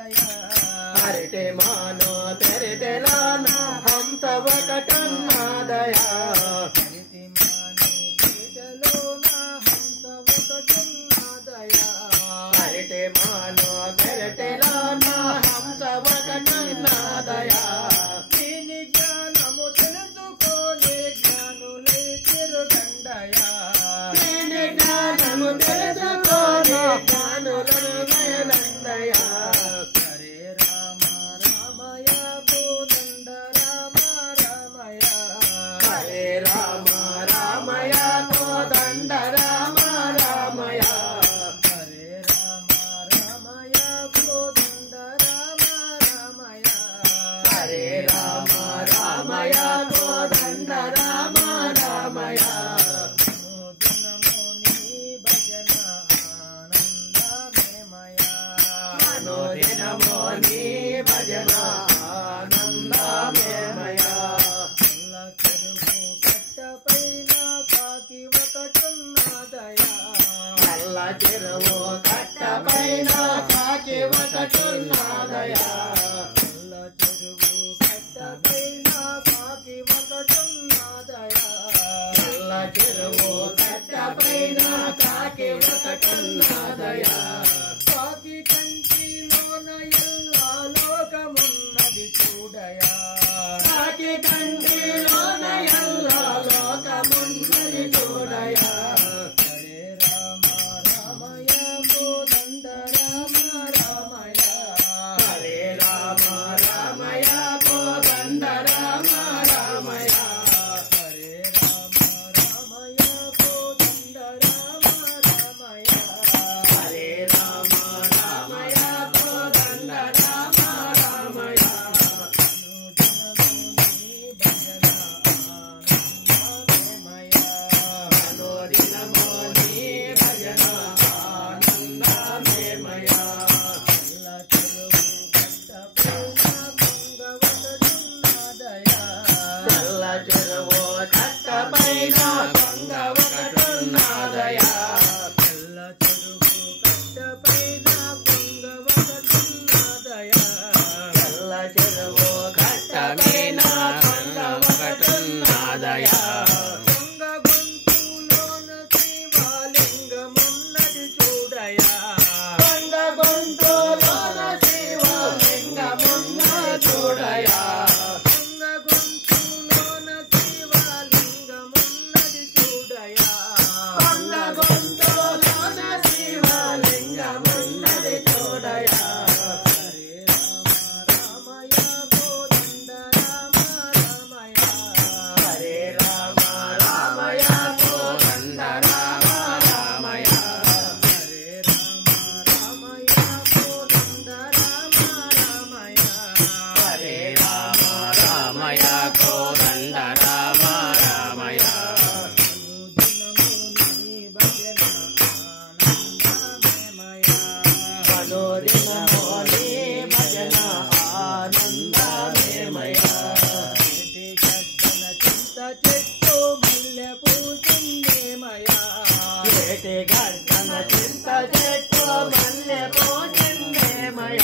అరటి మాను తెరితెలాన హంస ఒకటున్నదయా అరటి మాను తెరితెలాన హంస ఒకటున్నదయా దీని జ్ఞానము తెలుసుకోలే జ్ఞానులై తిరుగండయా దీని జ్ఞానము తెలుసుకోలే జ్ఞానులను వేలండయా హరే రామ రామయ కోదండ రామ రామయ హరే రామ రామయ కోదండ రామ రామయ హరే రామ రామయ కోదండ రామ రామయ హరే రామ రామయ కోదండ రామ రామయ దినమో నీ భజన ఆనందమేమయ నల్ల చెరువు కట్టపైన కాకి ఒకటున్నదయా నల్ల చెరువు కట్టపైన కాకి ఒకటున్నదయా నల్ల చెరువు కట్టపైన కాకి ఒకటున్నదయా కాకి కంటిలోన ఎల్లా లోకమున్నది చూడయా కాకి కంటిలోన ఎల్లా లోకమున్నది చూడయా హరే రామ రామయ కోదండ రామ రామయ హరే రామ రామయ కోదండ రామ రామయ హరే రామ రామయ కోదండ రామ రామయ హరే రామ రామయ కోదండ రామ రామయ అనుదినము నీ భజన ఆనందమేమయ మనోదినమో నల్ల చెరువు కట్టపైన కొంగ ఒకటున్నదయా తెల్ల చెరువు కట్టపైన కొంగ ఒకటున్నదయా నల్ల చెరువు కట్టపైన కొంగ ఒకటున్నదయా కొంగ గొంతులోన శివలింగమున్నది చూడయా కొంగ గొంతులోన శివలింగమున్నది చూడయా కొంగ గొంతులోన శివలింగమున్నది చూడయా కొంగ గొంతులోన శివలింగమున్నది చూడయా హరే రామ రామయ కోదండ రామ రామయ హరే రామ రామయ కోదండ రామ రామయ హరే రామ రామయ కోదండ రామ రామయ హరే రామ రామయ కోదండ రామ రామయ అనుదినము నీ భజన మనోదినమో ఆనందమేమయ నీ భజన ఆనందమేమయ ఏటి గడ్డన చింత చెట్టు మల్లె పూసిందేమయ ఏటి గడ్డన చింత చెట్టు మల్లె పూజిందేమయ